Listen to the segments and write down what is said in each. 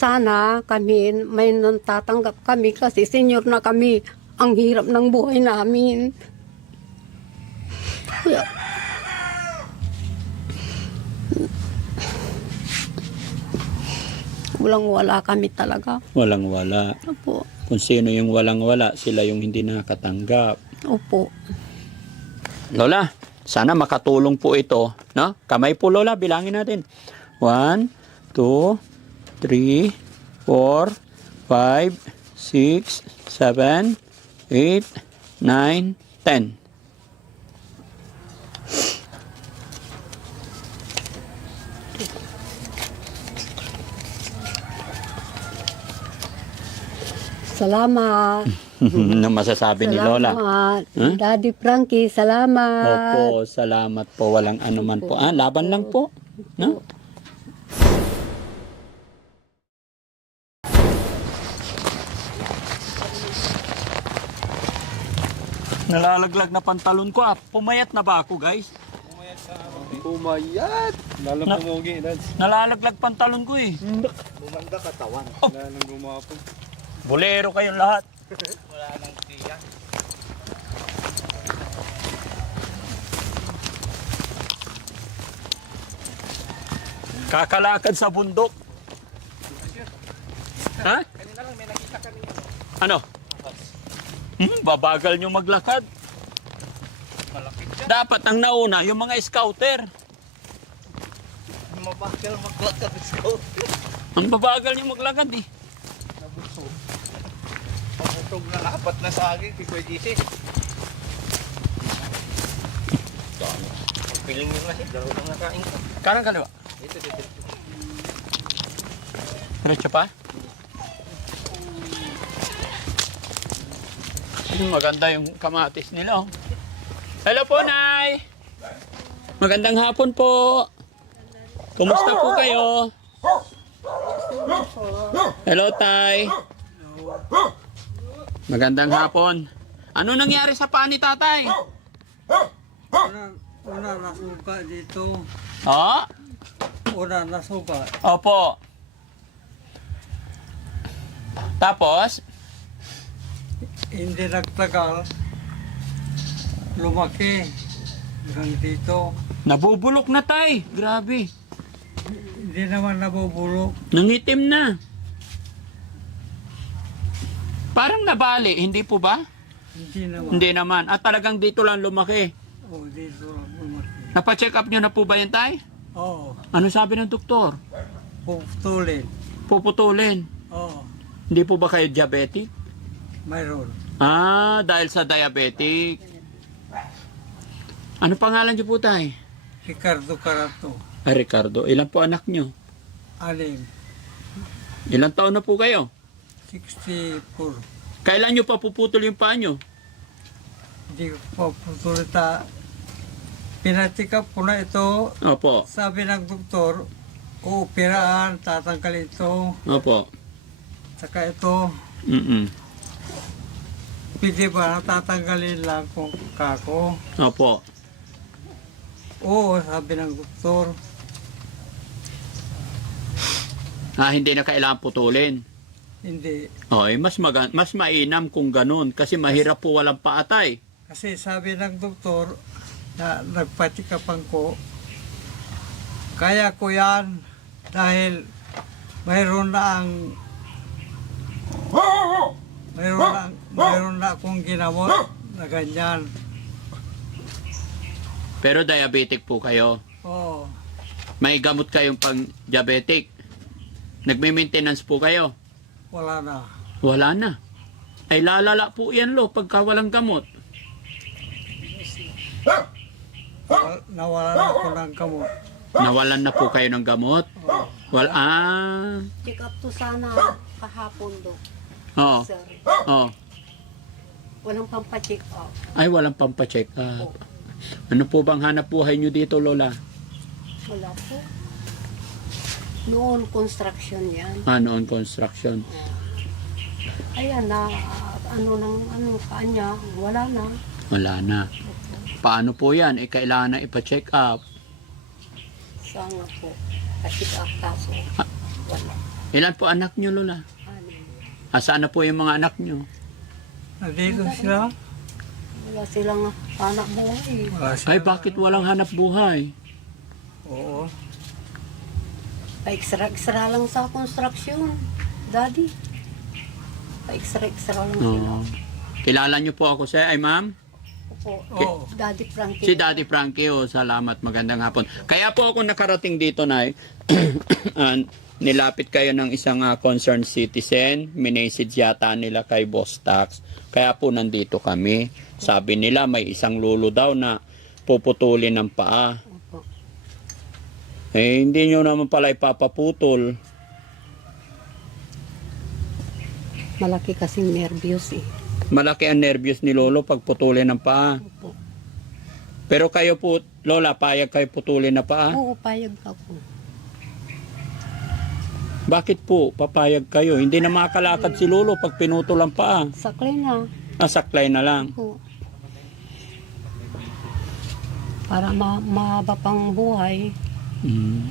Sana kami may natatanggap kami kasi senior na kami. Ang hirap ng buhay namin. Kaya, walang-wala kami talaga. Walang-wala. Opo. Kung sino yung walang-wala, sila yung hindi nakakatanggap. Opo. Lola, sana makatulong po ito. No? Kamay po, Lola. Bilangin natin. 1, 2, 3, 4, 5, 6, 7, 8, 9, 10. Salamat. Ano masasabi ni Lola? Salamat. Huh? Daddy Frankie, salamat. Opo, salamat po. Walang anuman po. Laban lang po. No? Nalalaglag na pantalon ko. Pumayat na ba ako, guys? Pumayat! Lalo Na- pumugi, Dads. Nalalaglag pantalon ko eh. Bumanda katawan. Lalong gumapon. Bolero kayong lahat. Wala nang tiyan. Kakalakad sa bundok. Ha? Kanina lang may nakita kami. Ano? Babagal nyo maglakad. Malapit siya. Dapat ang nauna, yung mga scouter. Mabagal maglakad sa scout. Ang babagal nyo maglakad eh. Nabusog. Pamutog na lapat na sa akin. Kikoy gising. Piling nyo kasi. Dalawa na nakain ko. Karang kaliwa. Ito. Diretso pa? Maganda yung kamatis nila. Oh. Hello po, Nay! Magandang hapon po. Kumusta po kayo? Hello, Tay. Magandang hapon. Ano nangyari sa paa ni Tatay? Una nasuka dito. Oh? Una nasuka. Opo. Tapos? Hindi nagtagal. Lumaki. Hanggang dito. Nabubulok na, Tay. Grabe. Hindi naman nabubulok. Nangitim na. Parang nabali, hindi po ba? Hindi naman. Hindi naman. At talagang dito lang lumaki. O dito lang lumaki. Napacheck up nyo na po ba yan, Tay? Oo. Ano sabi ng doktor? Puputulin. Puputulin. Oo. Hindi po ba kayo diabetic? Mayroon. Dahil sa diabetic. Ano pangalan niyo po, Tay? Ricardo Carato. Ricardo. Ilan po anak nyo? Alim. Ilang taon na po kayo? 64. Kailan nyo pa puputol yung paa nyo? Hindi ko puputulita. Pinatikap ko na ito. Opo. Sabi ng doktor, uupiraan, tatanggal ito. Opo. Saka ito, pwede ba natatanggalin lang kung kako? Opo. Oo, sabi ng doktor. Hindi na kailangan putulin. Hindi. Mas mainam kung ganun kasi mahirap po walang paatay. Kasi sabi ng doktor na nagpatikapan ko, kaya ko yan dahil mayroon na akong ginamot na ganyan. Pero diabetic po kayo. Oo. May gamot kayong pang diabetic. Nagme-maintenance po kayo. Wala na. Wala na. Ay lalala po yan pagka walang gamot. Nawala na ako ng gamot. Nawalan na po kayo ng gamot. Wala. Check up to sana kahapon do. Oo. Sir. Oo. Walang pampacheck up. Ay walang pampacheck up. Ano po bang hanap buhay nyo dito, Lola? Wala po. Noon construction yan. Ano on construction? Ayan na, kanya, wala na. Wala na. Paano po yan? Kailangan na ipa-check up. Sana po. Check up kaso. Wala. Ilan po anak nyo, Lola? Saan na po yung mga anak nyo? Nandito sila. Wala silang anak buhay. Wala sila. Ay, bakit walang hanap buhay? Oo. Pa-extra lang sa construction, Daddy. Pa-extra lang sila. Oo. Kilala nyo po ako, sir? Ay, ma'am? Opo. Oo. Daddy Frankie. Si Daddy Frankie, salamat. Magandang hapon. Kaya po ako nakarating dito, Nay. Nilapit kayo ng isang concerned citizen. Minessage yata nila kay Boss Tax. Kaya po nandito kami. Sabi nila may isang lolo daw na puputulin ng paa. Opo. Eh, hindi nyo naman pala ipapaputol. Malaki kasing nervyos eh. Malaki ang nervyos ni lolo pag putulin ng paa. Opo. Pero kayo po, Lola, payag kayo putulin na paa? Oo, payag ako. Bakit po papayag kayo? Hindi na makakalakad si lolo pag pinutol ang paa. Saklay na. Saklay na lang. Oo. Para mahaba pang buhay, Mm.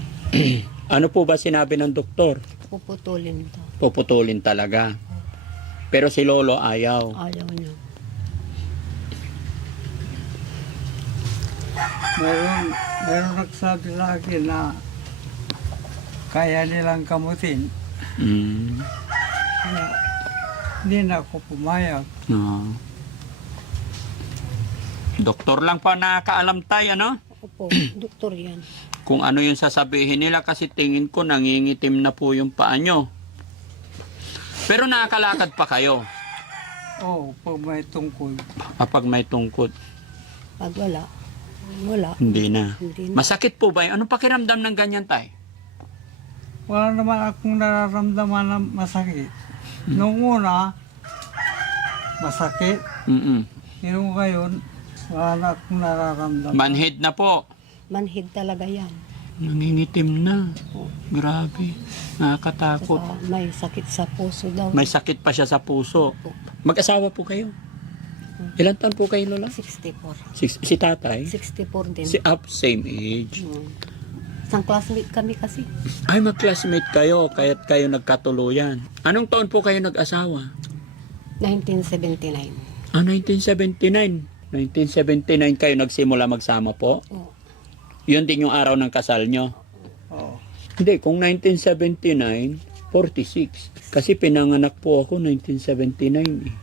Ano po ba sinabi ng doktor? puputulin to. Puputulin talaga. Pero si lolo ayaw. Ayaw niya. Meron nagsabi sa akin na kaya nilang kamutin. Mm. Kaya hindi na ako pumayag. No. Doktor lang pa nakakaalam tayo, ano? Opo, doktor yan. Kung ano yung sasabihin nila kasi tingin ko nangingitim na po yung paa nyo. Pero nakakalakad pa kayo Oo, pag may tungkol. kapag may tungkod. Pag wala, wala. Hindi na. Hindi na. Masakit po ba yun? Anong pakiramdam ng ganyan, tay? Wala naman akong nararamdaman na masakit. Noong una, masakit. Mm-mm. Pero ngayon, wala na akong nararamdaman. Manhid na po. Manhid talaga yan. Nangingitim na. Oo. Grabe. Nakakatakot. Saka may sakit sa puso daw. May sakit pa siya sa puso. Mag-asawa po kayo? Ilan taon po kayo, Lola? 64. Si tatay? 64 din. Same age. Isang classmate kami kasi. Ay, mag-classmate kayo, kaya't kayo nagkatuluyan. Anong taon po kayo nag-asawa? 1979. 1979. 1979 kayo nagsimula magsama po? Oo. Yun din yung araw ng kasal nyo? Oo. Hindi, kung 1979, 46. Kasi pinanganak po ako 1979 eh.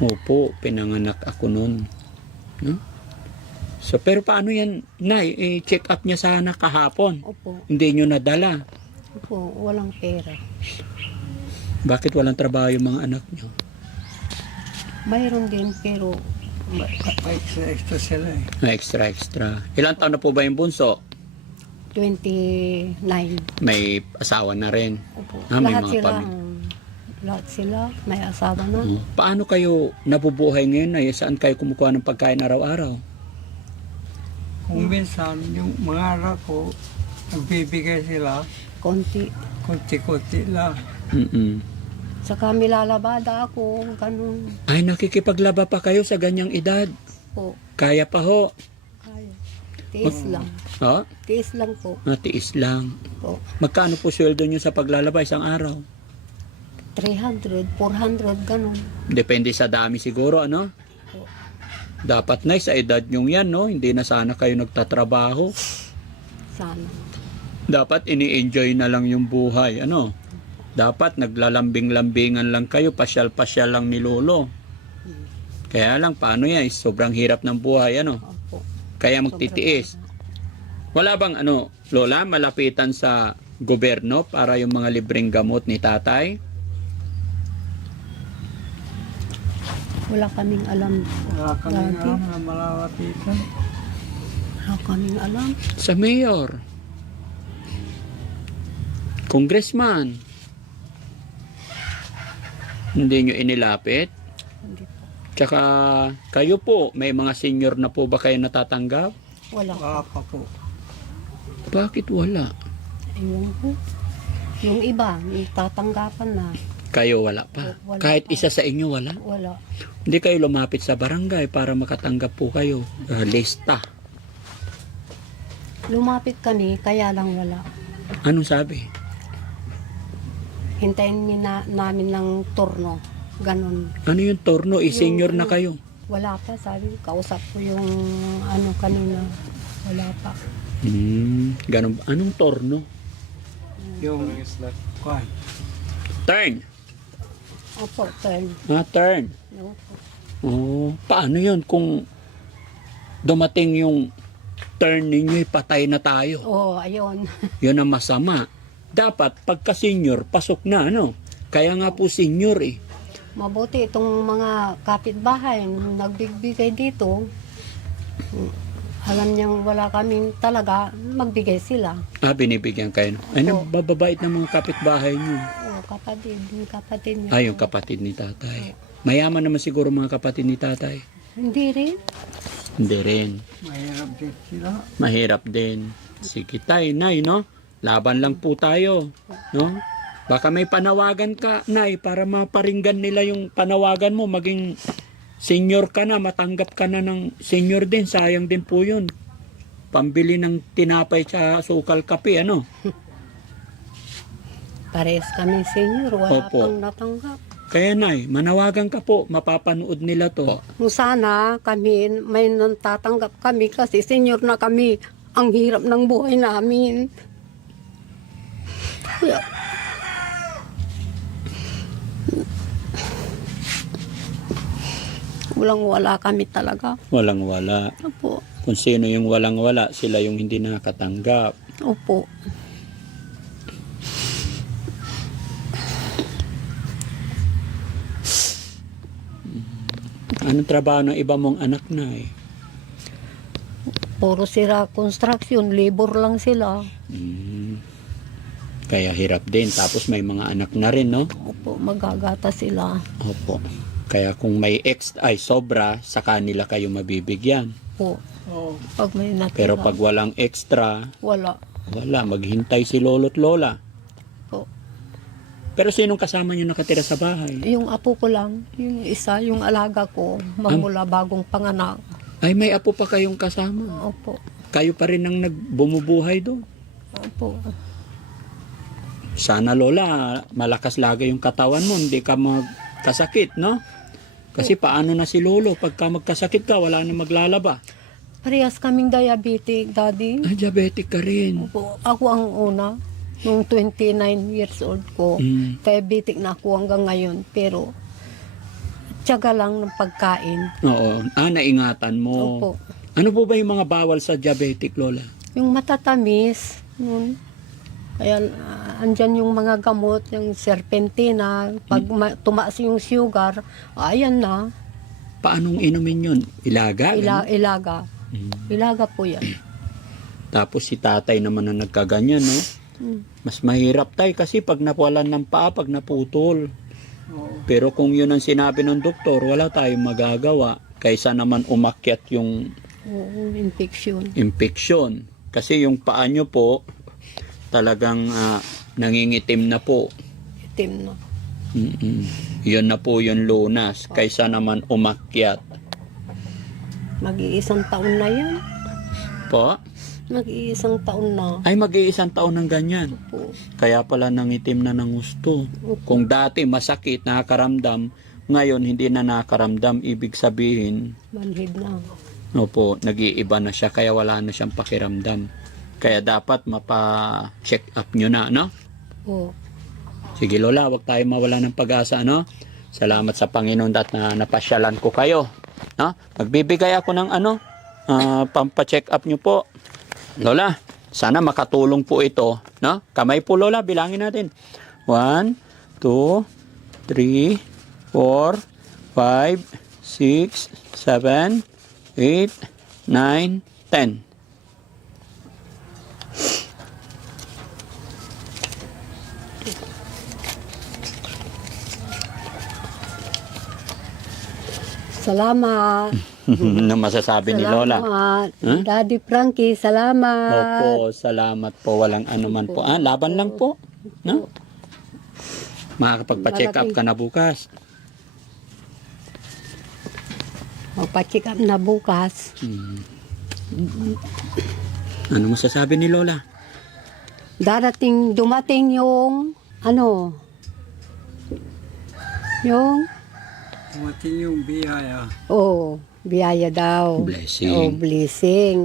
Opo, pinanganak ako noon. No? So, pero paano yan, Nay? I-check up niya sana kahapon. Opo. Hindi nyo nadala. Opo, walang pera. Bakit walang trabaho yung mga anak nyo? Mayroon din pero Extra sila eh. Extra. Ilang taon na po ba yung bunso? 29. May asawa na rin. Opo. Ah, may lahat mga sila, pamilya. lahat sila may asawa na. Oh. Paano kayo nabubuhay ngayon, Nay? Saan kayo kumukuha ng pagkain araw-araw? Kung minsan, yung mga anak ko, nagbibigay sila, Konti. kunti-kunti lang. Mm-mm. Saka milalabada ako, ganun Ay, nakikipaglaba pa kayo sa ganyang edad. po. Kaya pa ho. Kaya. Tiis lang. Oh, Tiis lang po. matiis lang. po. Magkano po sweldo nyo sa paglalaba isang araw? 300, 400, ganun. Depende sa dami siguro, ano? Po. Dapat na sa edad nyong yan, no? Hindi na sana kayo nagtatrabaho. Sana. Dapat ini-enjoy na lang yung buhay, ano? Dapat naglalambing-lambingan lang kayo, pasyal-pasyal lang ni Lolo. Kaya lang, paano yan? Sobrang hirap ng buhay, ano? Opo. Kaya magtitiis. Wala bang, ano, Lola, malapitan sa gobyerno para yung mga libreng gamot ni tatay? Wala kaming alam. Wala kaming Dati. alam na malawapitan. Wala kaming alam. Sa mayor. Congressman. Hindi nyo inilapit? Hindi po. Tsaka kayo po, may mga senior na po ba kayo natatanggap? Wala. Wala pa po. Bakit wala? Ayun po. Yung iba, yung tatanggapan na. Kayo wala pa. Wala Kahit pa. isa sa inyo wala. Wala. Hindi kayo lumapit sa barangay para makatanggap po kayo. Lista. Lumapit kami, kaya lang wala. Anong sabi? hintayin namin ng turno. Ganon. Ano yung turno? Senior na kayo. Wala pa, sabi. Kausap ko yung ano kanina. Wala pa. Ganun. Anong turno? Yung kwan. Turn. Opo, turn. Turn. Opo. Oh, paano yun kung dumating yung turn ninyo, patay na tayo? Oo, ayun. Yun ang masama. Dapat pagka senior, pasok na, ano? Kaya nga po senior eh. Mabuti itong mga kapitbahay nung nagbibigay dito. Alam niyang wala kaming talaga, magbigay sila. Binibigyan kayo. Ay, Opo. bababait ng mga kapitbahay nyo. Oo, yung kapatid niya. Yung kapatid ni tatay. Mayaman naman siguro mga kapatid ni tatay. Hindi rin. Hindi rin. Mahirap din sila. Mahirap din. Sige tay, nay, no? Laban lang po tayo, no? Baka may panawagan ka, nay, para maparinggan nila yung panawagan mo, maging senior ka na, matanggap ka na ng senior din, sayang din po yun. Pambili ng tinapay sa sukal kape, ano? Parehas kami senior, wala Opo. pang natanggap. Kaya nay, manawagan ka po, mapapanood nila to. Kung sana kami, may natatanggap kami kasi senior na kami. Ang hirap ng buhay namin. Kaya, walang-wala kami talaga. Walang-wala. Opo. Kung sino yung walang-wala, sila yung hindi nakatanggap. Opo. Anong trabaho ng iba mong anak na eh? Puro sila construction, labor lang sila. Kaya hirap din. Tapos may mga anak na rin, no? Opo, magagata sila. Opo. Kaya kung may sobra, sa kanila kayo mabibigyan. Po. Pag may natira. Pero pag walang extra, wala. maghintay si lolo't lola. Po. Pero sinong kasama nyo nakatira sa bahay? Yung apo ko lang, yung isa, yung alaga ko, magmula bagong panganak. Ay, may apo pa kayong kasama. Opo. Kayo pa rin ang bumubuhay doon. Opo. Sana lola, malakas lagi yung katawan mo, hindi ka magkasakit, no? Kasi paano na si lolo, pagka magkasakit ka, wala na maglalaba. Parehas kaming diabetic, daddy. Ay, diabetic ka rin. Opo. Ako ang una. Nung 29 years old ko, diabetic na ako hanggang ngayon. Pero, tiyaga lang ng pagkain. Oo. Naingatan mo. Opo. Ano po ba yung mga bawal sa diabetic, lola? Yung matatamis, yun. Kaya, andyan yung mga gamot, yung serpentina, pag tumaas yung sugar, ayan na, Paanong inumin yun? Ilaga? ilaga. Ilaga po yan. Tapos si tatay naman na nagkaganyan, no? Mas mahirap tay kasi pag nawalan ng paa, pag naputol. Pero kung yun ang sinabi ng doktor, wala tayong magagawa. Kaysa naman umakyat yung Oo, infection. infection. Kasi yung paa nyo po, talagang nangingitim na po. Itim na. Yun na po yung lunas. Kaysa naman umakyat. Mag-iisang taon na yan. Po? Mag-iisang taon na. Ay, mag-iisang taon ng ganyan. Po. Kaya pala nangitim na ng gusto. Kung dati masakit, nakakaramdam, ngayon hindi na nakakaramdam, ibig sabihin, Manhid na. opo, nag-iiba na siya, kaya wala na siyang pakiramdam. Kaya dapat mapa-check up nyo na, no? Oo. Sige lola, wag tayo mawala ng pag-asa, no? Salamat sa Panginoon at napasyalan ko kayo. No? Magbibigay ako ng pampacheck up nyo po. Lola, sana makatulong po ito. No? Kamay po lola, bilangin natin. 1, 2, 3, 4, 5, 6, 7, 8, 9, 10. Salamat. Ano masasabi ni Lola? Salamat. Daddy Frankie, salamat. Opo, salamat po. Walang anuman po. Laban lang po. No? Makakapagpa-check up ka na bukas. Magpa-check up na bukas. Ano masasabi ni Lola? Dumating yung, Yung, Dumating yung biyaya. biyaya daw. Blessing. Blessing.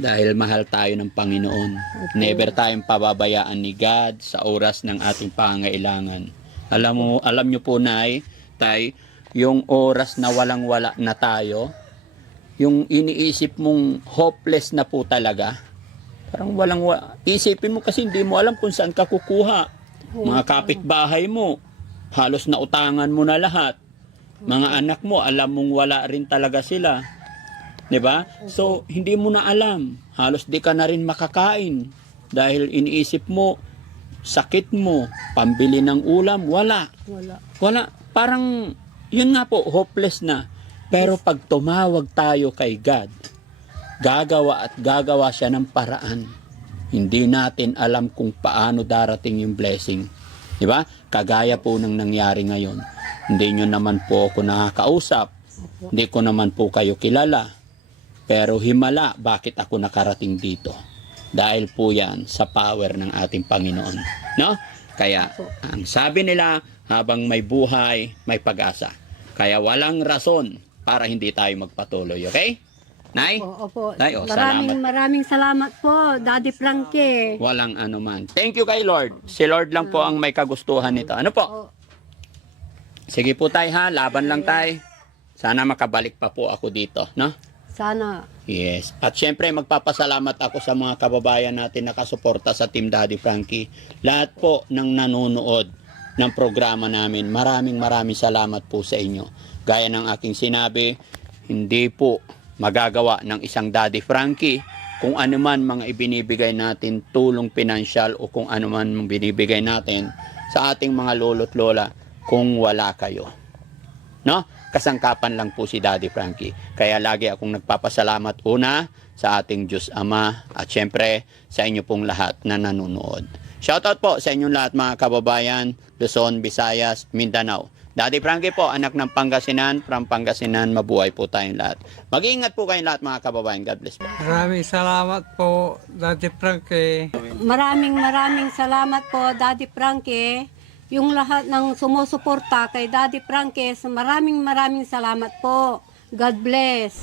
Dahil mahal tayo ng Panginoon. Never tayong pababayaan ni God sa oras ng ating pangailangan. Alam nyo po, Nay, Tay, yung oras na walang-wala na tayo, yung iniisip mong hopeless na po talaga, parang isipin mo kasi hindi mo alam kung saan ka kukuha. Mga kapitbahay mo, halos nautangan mo na lahat. Mga anak mo, alam mong wala rin talaga sila. 'Di ba? So, hindi mo na alam. Halos di ka na rin makakain. Dahil iniisip mo, sakit mo, pambili ng ulam, wala. Wala. Parang, yun nga po, hopeless na. Pero pag tumawag tayo kay God, gagawa at gagawa siya ng paraan. Hindi natin alam kung paano darating yung blessing. 'Di ba? Kagaya po ng nangyari ngayon. Hindi nyo naman po ako nakakausap. Hindi ko naman po kayo kilala. Pero himala, bakit ako nakarating dito? Dahil po yan sa power ng ating Panginoon. No? Kaya, ang sabi nila, habang may buhay, may pag-asa. Kaya walang rason para hindi tayo magpatuloy. Okay? Nay? Opo. Nay, salamat. Maraming salamat po, Daddy Frankie. Walang anuman. Thank you kay Lord. Si Lord lang po ang may kagustuhan nito. Ano po? Sige po tayo ha, laban lang tayo. Sana makabalik pa po ako dito, no? Sana. Yes. At syempre magpapasalamat ako sa mga kababayan natin na kasuporta sa Team Daddy Frankie. Lahat po ng nanonood ng programa namin. Maraming salamat po sa inyo. Gaya ng aking sinabi, hindi po magagawa ng isang Daddy Frankie kung ano man mga ibinibigay natin tulong pinansyal o kung ano man binibigay natin sa ating mga lolo't lola kung wala kayo. No? Kasangkapan lang po si Daddy Frankie. Kaya lagi akong nagpapasalamat una sa ating Diyos Ama at syempre sa inyo pong lahat na nanonood. Shoutout po sa inyong lahat mga kababayan, Luzon, Visayas, Mindanao. Daddy Frankie po, anak ng Pangasinan, from Pangasinan, mabuhay po tayong lahat. Mag-iingat po kayong lahat mga kababayan. God bless po. Maraming salamat po, Daddy Frankie. Maraming salamat po, Daddy Frankie. Yung lahat ng sumusuporta kay Daddy Frankie, maraming salamat po. God bless.